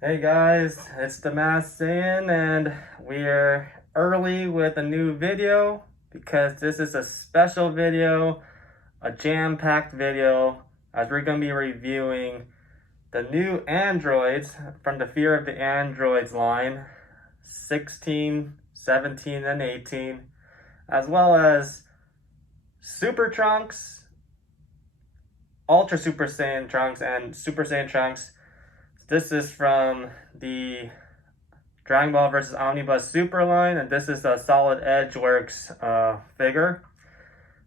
Hey guys, it's the Masked Saiyan, and we're early with a new video because this is a special video, a jam-packed video, as we're going to be reviewing the new androids from the Fear of the Androids line, 16, 17, and 18, as well as Super Trunks, Ultra Super Saiyan Trunks, and Super Saiyan Trunks. This is from the Dragon Ball vs. Omnibus Super line, and this is a Solid Edge Works figure.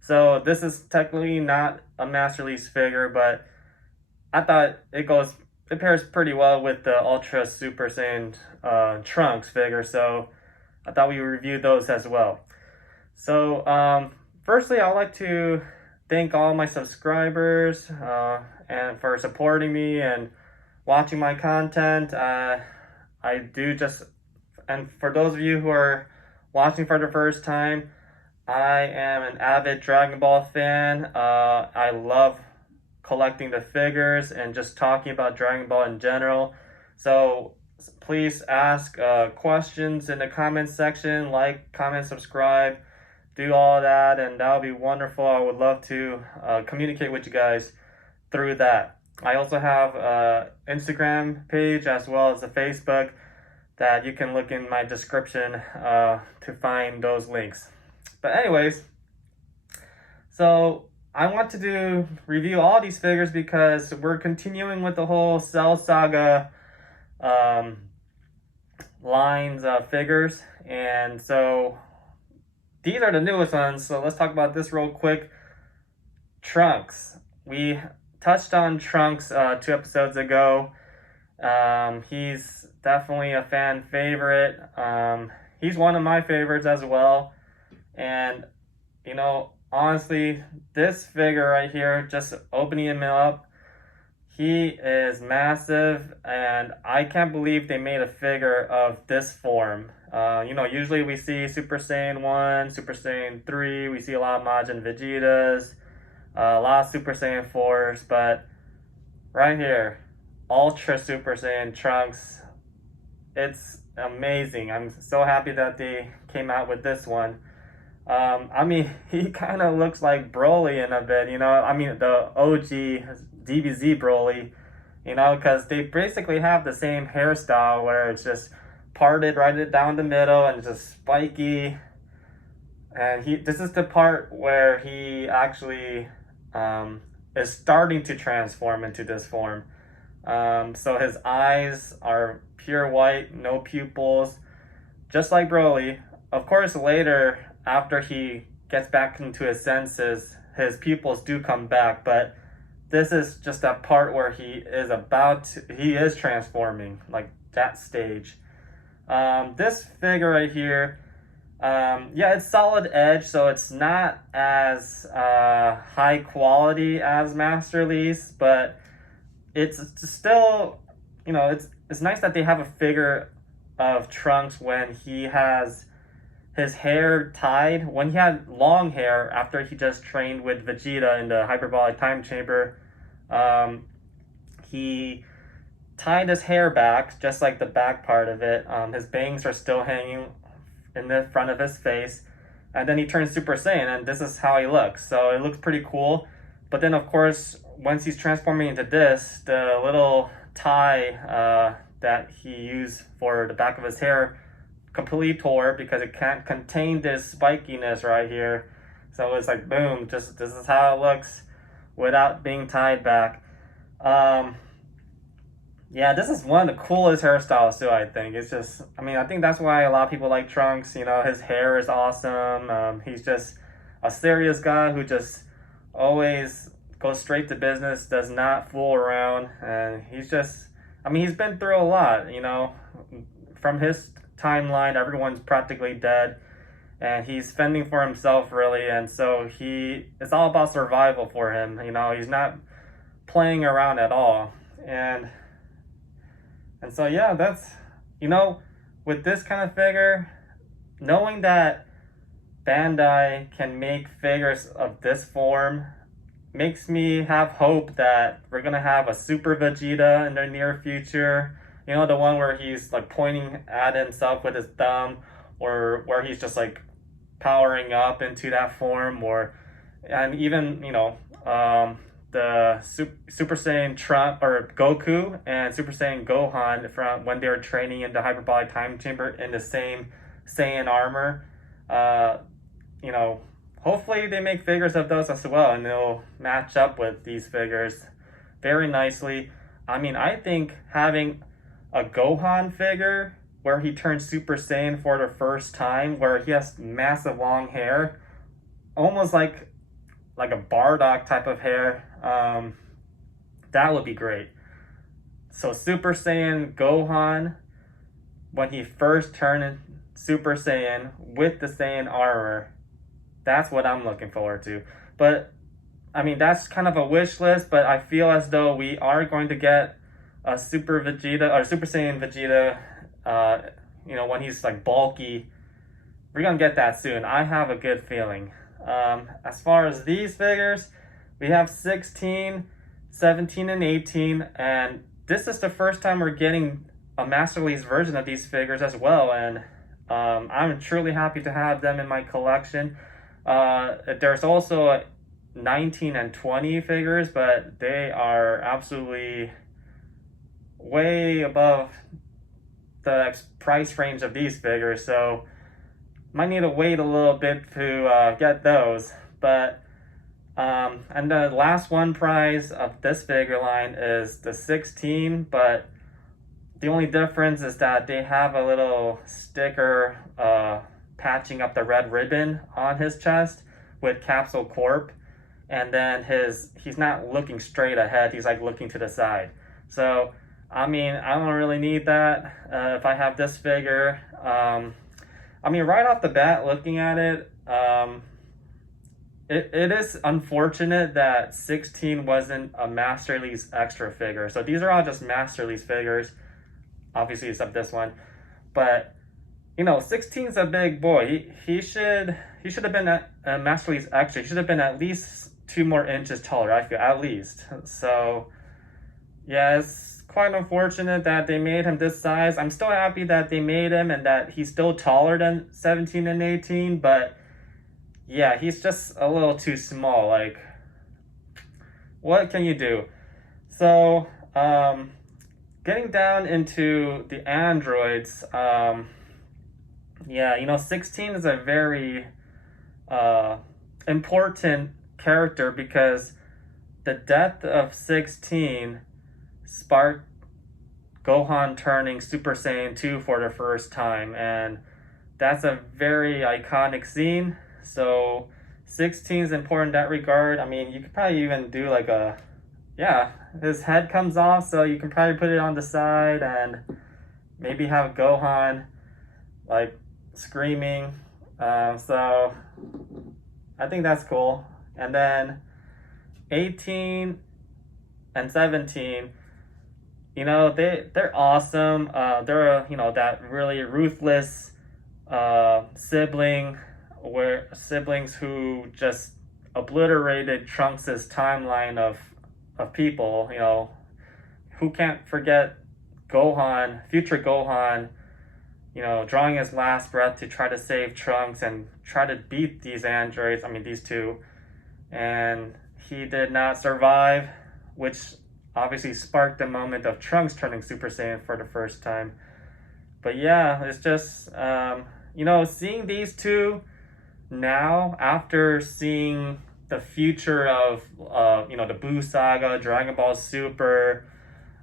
So this is technically not a mass release figure, but I thought it pairs pretty well with the Ultra Super Saiyan Trunks figure, so I thought we would review those as well. So firstly, I'd like to thank all my subscribers and for supporting me and watching my content. I do just, and for those of you who are watching for the first time, I am an avid Dragon Ball fan. I love collecting the figures and just talking about Dragon Ball in general. So please ask questions in the comment section, like, comment, subscribe, do all that, and that would be wonderful. I would love to communicate with you guys through that. I also have an Instagram page as well as a Facebook that you can look in my description to find those links. But anyways, so I want to review all these figures because we're continuing with the whole Cell Saga lines of figures. And so these are the newest ones. So let's talk about this real quick. Trunks. We touched on Trunks 2 episodes ago. He's definitely a fan favorite. He's one of my favorites as well. And, you know, honestly, this figure right here, just opening him up, he is massive. And I can't believe they made a figure of this form. Usually we see Super Saiyan 1, Super Saiyan 3, we see a lot of Majin Vegetas, a lot of Super Saiyan 4s, but right here, Ultra Super Saiyan Trunks, it's amazing. I'm so happy that they came out with this one. He kind of looks like Broly in a bit, the OG DBZ Broly, because they basically have the same hairstyle where it's just parted right down the middle and just spiky. And this is the part where he actually is starting to transform into this form. So his eyes are pure white, no pupils, just like Broly. Of course, later, after he gets back into his senses, his pupils do come back, but this is just that part where he is transforming, like that stage. This figure right here, it's Solid Edge, so it's not as high quality as Master Release, but it's still, it's nice that they have a figure of Trunks when he has his hair tied. When he had long hair after he just trained with Vegeta in the hyperbolic time chamber, he tied his hair back, just like the back part of it. His bangs are still hanging in the front of his face, and then he turns Super Saiyan, and this is how he looks. So it looks pretty cool. But then, of course, once he's transforming into this, the little tie that he used for the back of his hair completely tore because it can't contain this spikiness right here. So it's like, boom, just this is how it looks without being tied back. This is one of the coolest hairstyles too, I think. I think that's why a lot of people like Trunks. His hair is awesome. He's just a serious guy who just always goes straight to business, does not fool around. And he's been through a lot, From his timeline, everyone's practically dead. And he's fending for himself, really. And so it's all about survival for him. He's not playing around at all. And so, that's, with this kind of figure, knowing that Bandai can make figures of this form makes me have hope that we're going to have a Super Vegeta in the near future. You know, the one where he's like pointing at himself with his thumb, or where he's just like powering up into that form, or and even the Super Saiyan Trump or Goku and Super Saiyan Gohan from when they were training in the hyperbolic time chamber in the same Saiyan armor. You know, hopefully they make figures of those as well, and they'll match up with these figures very nicely. I mean, I think having a Gohan figure where he turns Super Saiyan for the first time, where he has massive long hair, almost like a Bardock type of hair, that would be great. So Super Saiyan Gohan, when he first turned Super Saiyan with the Saiyan armor, that's what I'm looking forward to. But I mean, that's kind of a wish list, but I feel as though we are going to get a Super Vegeta or Super Saiyan Vegeta, when he's like bulky. We're gonna get that soon. I have a good feeling. As far as these figures, we have 16, 17, and 18, and this is the first time we're getting a Master Lee's version of these figures as well, and I'm truly happy to have them in my collection. There's also 19 and 20 figures, but they are absolutely way above the price range of these figures, so might need to wait a little bit to get those. But and the last one prize of this figure line is the 16, but the only difference is that they have a little sticker patching up the red ribbon on his chest with Capsule Corp, and then he's not looking straight ahead, he's like looking to the side. So I mean, I don't really need that if I have this figure. I mean, right off the bat, looking at it, it is unfortunate that 16 wasn't a Master Lee's extra figure. So these are all just Master Lee's figures, obviously except this one. But 16's a big boy. He should have been a Master Lee's extra. He should have been at least 2 more inches taller, I feel, at least. So yeah, it's quite unfortunate that they made him this size. I'm still happy that they made him and that he's still taller than 17 and 18, but yeah, he's just a little too small. Like, what can you do? So, getting down into the androids, 16 is a very important character because the death of 16 sparked Gohan turning Super Saiyan 2 for the first time, and that's a very iconic scene. So 16 is important in that regard. I mean, you could probably even do like his head comes off, so you can probably put it on the side and maybe have Gohan like screaming. So I think that's cool. And then 18 and 17, they're awesome. They're that really ruthless siblings who just obliterated Trunks' timeline of people. Who can't forget Gohan, future Gohan, drawing his last breath to try to save Trunks and try to beat these androids, these two, and he did not survive, which obviously sparked the moment of Trunks turning Super Saiyan for the first time. But yeah, it's just, seeing these two now, after seeing the future of, the Buu Saga, Dragon Ball Super,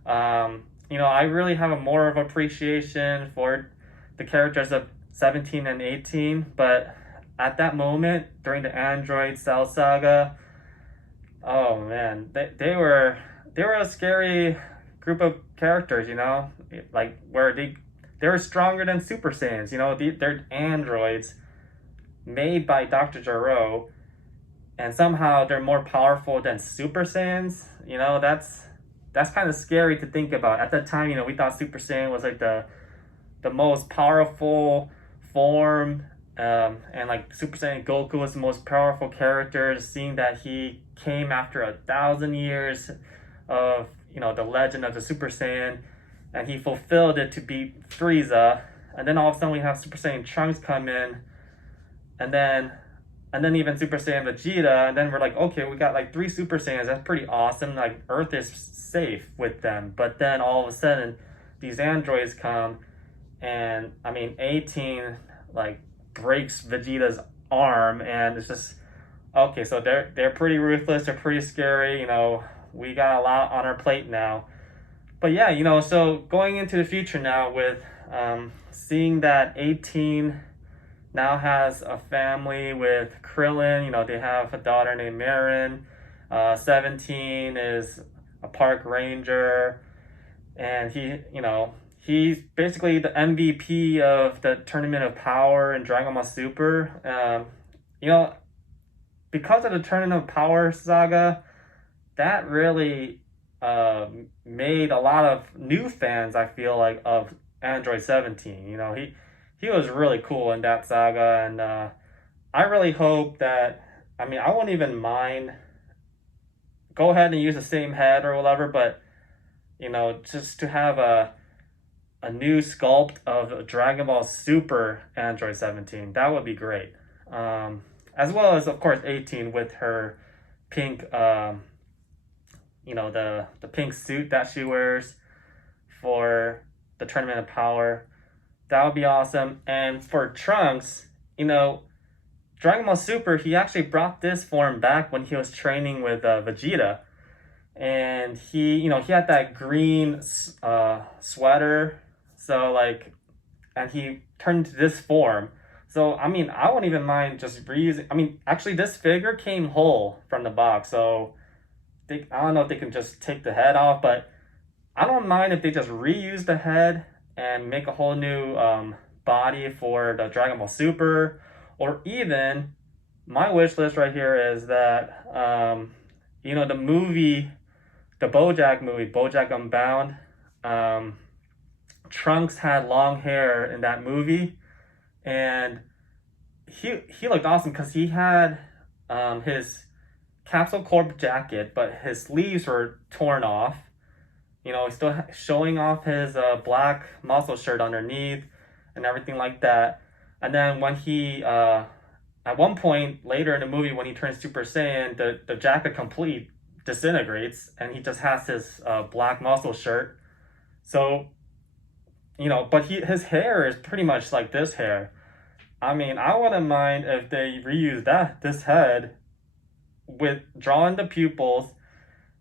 I really have a more of appreciation for the characters of 17 and 18, but at that moment, during the Android Cell Saga, oh man, they were a scary group of characters, like where they were stronger than Super Saiyans. They're androids made by Dr. Gero, and somehow they're more powerful than Super Saiyans. That's kind of scary to think about. At that time, we thought Super Saiyan was like the most powerful form, and like Super Saiyan Goku was the most powerful character. Seeing that he came after 1,000 years of the legend of the Super Saiyan, and he fulfilled it to beat Frieza. And then all of a sudden we have Super Saiyan Trunks come in, and then even Super Saiyan Vegeta, and then we're like, okay, we got like 3 Super Saiyans. That's pretty awesome. Like Earth is safe with them. But then all of a sudden, these androids come, and I mean, 18 like breaks Vegeta's arm, and it's just okay. So they're pretty ruthless. They're pretty scary. You know, we got a lot on our plate now. But yeah, you know, so going into the future now with seeing that 18 now has a family with Krillin. You know, they have a daughter named Marin. 17 is a park ranger, and he's basically the MVP of the Tournament of Power in Dragon Ball Super. You know, because of the Tournament of Power saga, that really made a lot of new fans, I feel like, of Android 17. You know, he was really cool in that saga, and I really hope that, I mean, I wouldn't even mind, go ahead and use the same head or whatever, but, you know, just to have a new sculpt of Dragon Ball Super Android 17, that would be great. As well as, of course, 18 with her pink, you know, the pink suit that she wears for the Tournament of Power. That would be awesome. And for Trunks, you know, Dragon Ball Super, he actually brought this form back when he was training with Vegeta. And he had that green sweater. So, like, and he turned into this form. So, I mean, I wouldn't even mind just reusing. I mean, actually, this figure came whole from the box. So, I don't know if they can just take the head off, but I don't mind if they just reuse the head and make a whole new body for the Dragon Ball Super. Or even, my wish list right here is that, you know, the movie, the BoJack movie, BoJack Unbound, Trunks had long hair in that movie, and he looked awesome because he had his Capsule Corp jacket, but his sleeves were torn off. You know, still showing off his black muscle shirt underneath and everything like that. And then when he, at one point later in the movie, when he turns Super Saiyan, the jacket completely disintegrates, and he just has his black muscle shirt. So, you know, but his hair is pretty much like this hair. I mean, I wouldn't mind if they reuse this head with drawing the pupils,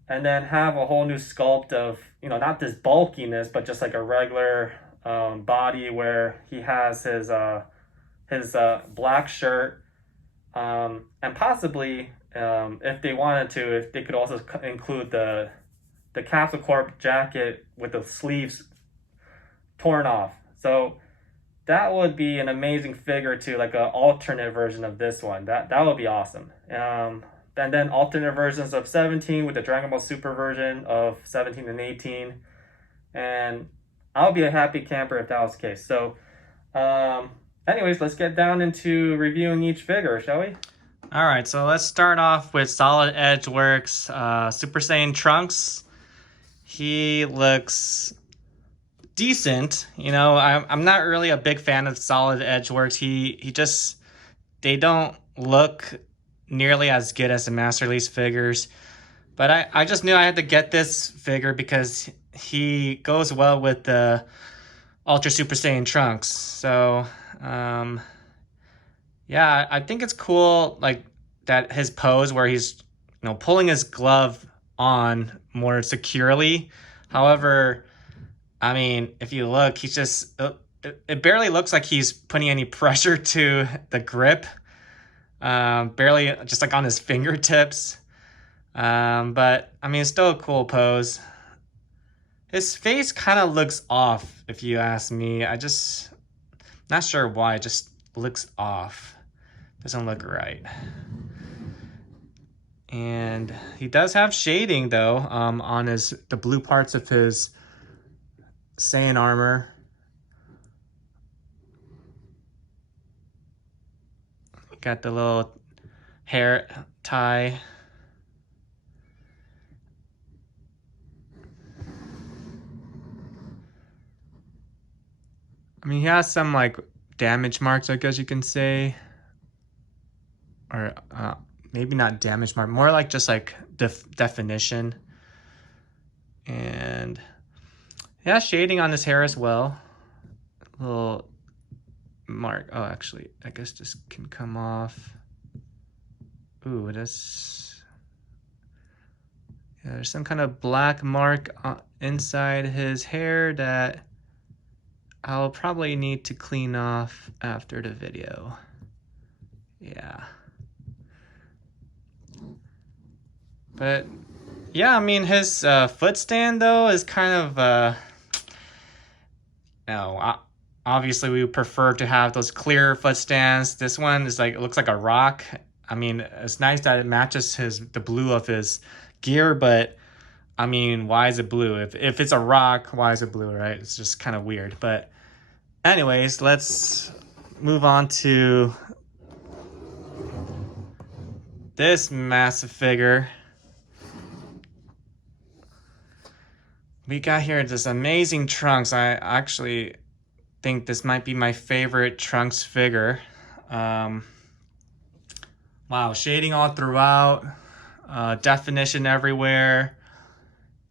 and then have a whole new sculpt of, you know, not this bulkiness, but just like a regular body where he has his black shirt, and possibly, if they wanted to, if they could also include the Capsule Corp jacket with the sleeves torn off. So that would be an amazing figure too, like an alternate version of this one. That would be awesome. And then alternate versions of 17 with the Dragon Ball Super version of 17 and 18. And I'll be a happy camper if that was the case. So, anyways, let's get down into reviewing each figure, shall we? All right, so let's start off with Solid Edge Works Super Saiyan Trunks. He looks decent. You know, I'm not really a big fan of Solid Edge Works. They don't look nearly as good as the Master Release figures. But I just knew I had to get this figure because he goes well with the Ultra Super Saiyan Trunks. So, yeah, I think it's cool, like, that his pose where he's, you know, pulling his glove on more securely. However, I mean, if you look, he's just, it barely looks like he's putting any pressure to the grip. Barely, just like on his fingertips. But I mean, it's still a cool pose. His face kind of looks off, if you ask me. Not sure why, it just looks off. Doesn't look right. And he does have shading though, on the blue parts of his Saiyan armor. Got the little hair tie. I mean, he has some like damage marks, I guess you can say, or maybe not damage mark, more like just like definition. And yeah, shading on his hair as well. Little mark. Oh, actually, I guess this can come off. Ooh, that's, yeah, there's some kind of black mark inside his hair that I'll probably need to clean off after the video. Yeah. But yeah, I mean, his foot stand though is kind of no, obviously we would prefer to have those clear foot stands. This one is like, it looks like a rock. I mean, it's nice that it matches the blue of his gear, but I mean, why is it blue? If it's a rock, why is it blue, right? It's just kind of weird. But anyways, let's move on to this massive figure. We got here this amazing Trunks. I actually think this might be my favorite Trunks figure. Wow, shading all throughout, definition everywhere.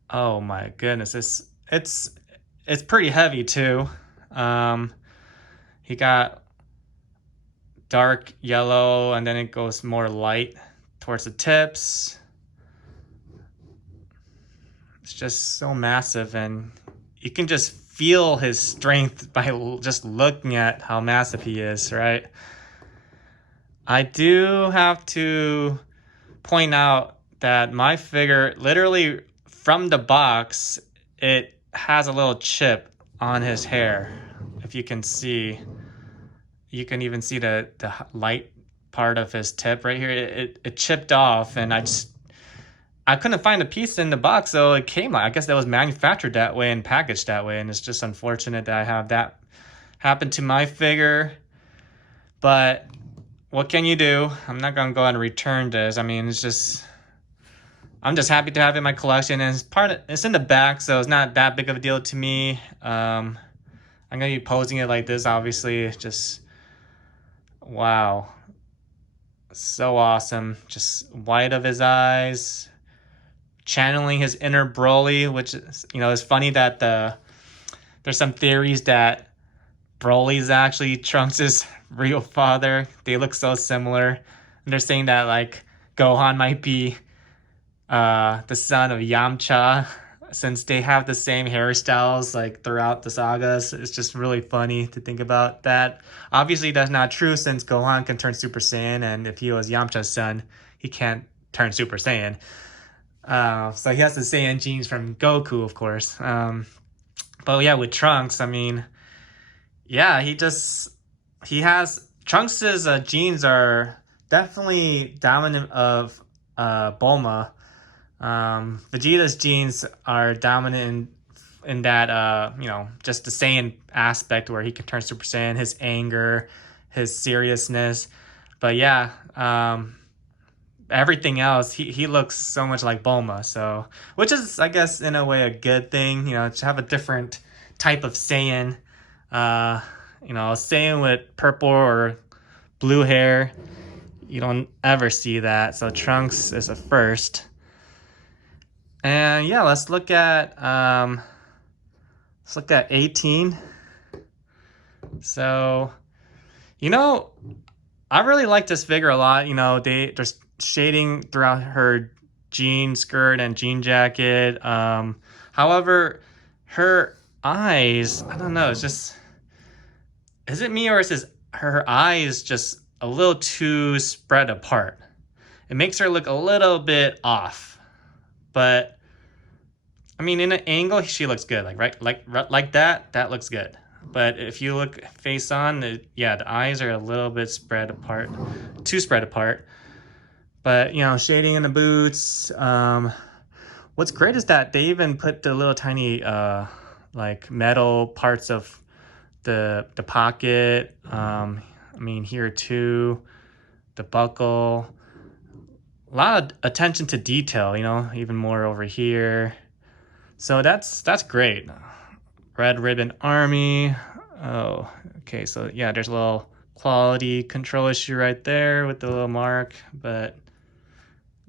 Oh my goodness, it's pretty heavy too. He got dark yellow and then it goes more light towards the tips. It's just so massive, and you can just feel his strength by just looking at how massive he is, right? I do have to point out that my figure, literally from the box, it has a little chip on his hair. If you can see, you can even see the light part of his tip right here. It chipped off, and I couldn't find a piece in the box, so it came. I guess that was manufactured that way and packaged that way, and it's just unfortunate that I have that happen to my figure. But what can you do? I'm not gonna go ahead and return this. I mean, I'm just happy to have it in my collection, and it's in the back, so it's not that big of a deal to me. I'm gonna be posing it like this, obviously. Just wow, so awesome. Just white of his eyes, channeling his inner Broly, which is, it's funny that there's some theories that Broly's actually Trunks' real father. They look so similar. And they're saying that like Gohan might be the son of Yamcha, since they have the same hairstyles like throughout the sagas. It's just really funny to think about that. Obviously that's not true, since Gohan can turn Super Saiyan, and if he was Yamcha's son, he can't turn Super Saiyan. So he has the Saiyan genes from Goku, of course. But yeah, with Trunks, I mean, yeah, Trunks' genes are definitely dominant of Bulma. Vegeta's genes are dominant in that, just the Saiyan aspect where he can turn Super Saiyan, his anger, his seriousness. But yeah, everything else, he looks so much like Bulma, so, which is, I guess, in a way a good thing, to have a different type of Saiyan. Saiyan with purple or blue hair, you don't ever see that, so Trunks is a first. And yeah, let's look at 18. So, I really like this figure a lot. There's shading throughout her jean skirt and jean jacket. However, her eyes, I don't know, is it me, or is her eyes just a little too spread apart? It makes her look a little bit off. But I mean, in an angle, she looks good. Like that looks good. But if you look face on, the eyes are a little bit too spread apart. But shading in the boots. What's great is that they even put the little tiny like metal parts of the pocket. I mean, here too, the buckle. A lot of attention to detail, even more over here. So that's great. Red Ribbon Army. Oh, okay. So yeah, there's a little quality control issue right there with the little mark, but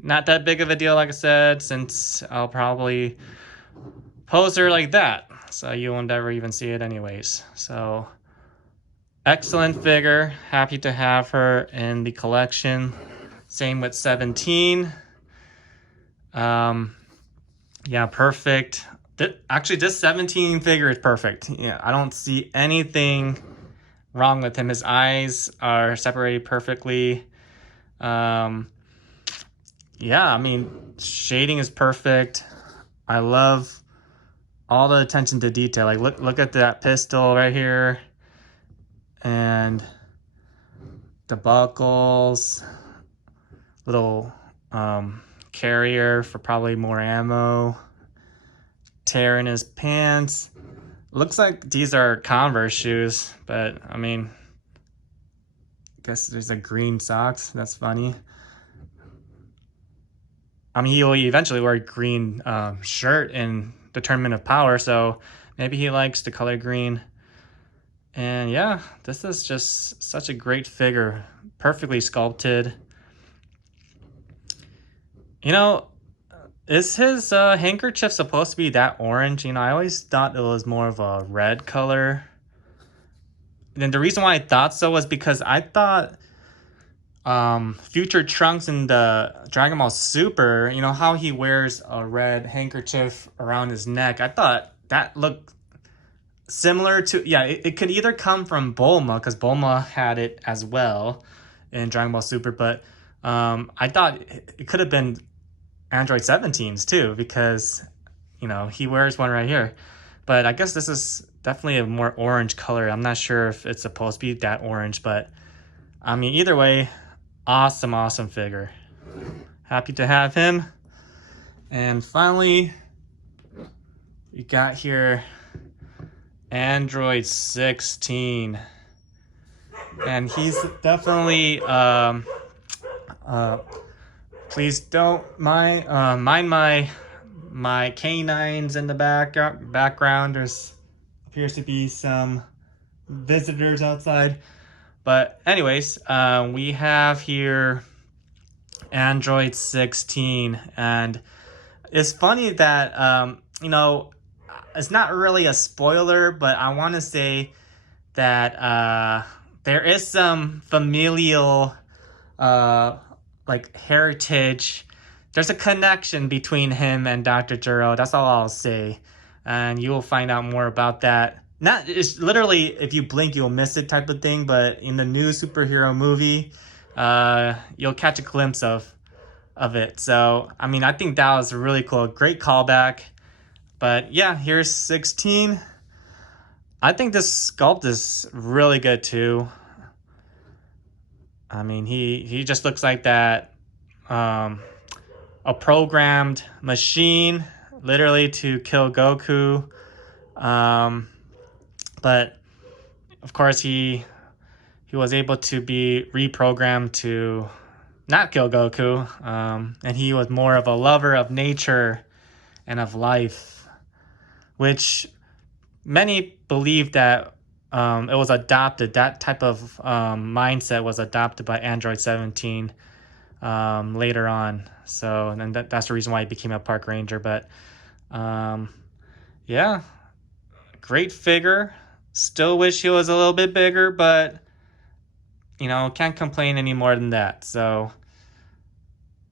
not that big of a deal, like I said, since I'll probably pose her like that. So you won't ever even see it anyways. So excellent figure. Happy to have her in the collection. Same with 17. Yeah, perfect. Actually, this 17 figure is perfect. Yeah, I don't see anything wrong with him. His eyes are separated perfectly. Yeah, I mean, shading is perfect. I love all the attention to detail. Like look at that pistol right here, and the buckles, little carrier for probably more ammo, tear in his pants. Looks like these are Converse shoes, but I mean, guess there's a green socks. That's funny. I mean, he'll eventually wear a green shirt in the Tournament of Power, so maybe he likes the color green. And yeah, this is just such a great figure, perfectly sculpted. You know, is his handkerchief supposed to be that orange? You know, I always thought it was more of a red color. And the reason why I thought so was because I thought future Trunks in the Dragon Ball Super, you know how he wears a red handkerchief around his neck. I thought that looked similar to, yeah, it could either come from Bulma, because Bulma had it as well in Dragon Ball Super, but I thought it could have been Android 17's too, because you know he wears one right here. But I guess this is definitely a more orange color. I'm not sure if it's supposed to be that orange, but I mean, either way, awesome figure. Happy to have him. And finally, we got here Android 16. And he's definitely please don't mind my canines in the background. There's appears to be some visitors outside. But anyways, we have here Android 16, and it's funny that you know, it's not really a spoiler, but I want to say that there is some familial like heritage. There's a connection between him and Dr. Juro. That's all I'll say, and you will find out more about that. Not, it's literally, if you blink you'll miss it type of thing, but in the new superhero movie, you'll catch a glimpse of it. So I mean, I think that was really cool. Great callback. But yeah, here's 16. I think this sculpt is really good too. I mean, he just looks like that a programmed machine, literally, to kill Goku. But of course he was able to be reprogrammed to not kill Goku. And he was more of a lover of nature and of life, which many believe that it was adopted. That type of mindset was adopted by Android 17 later on. So, and that's the reason why he became a park ranger. But yeah, great figure. Still wish he was a little bit bigger, but you know, can't complain any more than that. So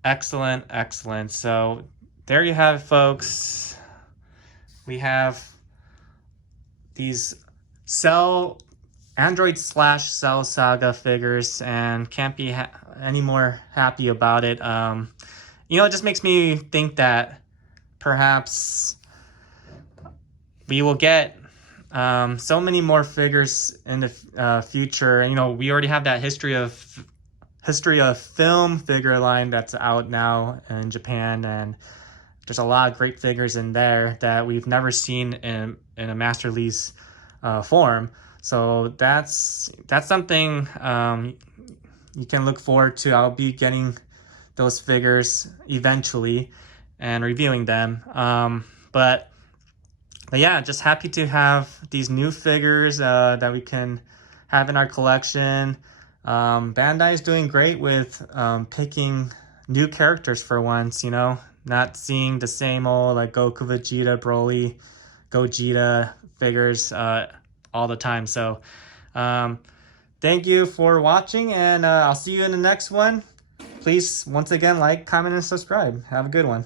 excellent. So there you have it, folks. We have these Android / Cell Saga figures, and can't be any more happy about it. You know, it just makes me think that perhaps we will get so many more figures in the future. And you know, we already have that history of film figure line that's out now in Japan, and there's a lot of great figures in there that we've never seen in a master lease form. So that's something you can look forward to. I'll be getting those figures eventually and reviewing them. But But yeah, just happy to have these new figures that we can have in our collection. Bandai is doing great with picking new characters for once, you know, not seeing the same old like Goku, Vegeta, Broly, Gogeta figures all the time. So um, thank you for watching, and I'll see you in the next one. Please, once again, like, comment, and subscribe. Have a good one.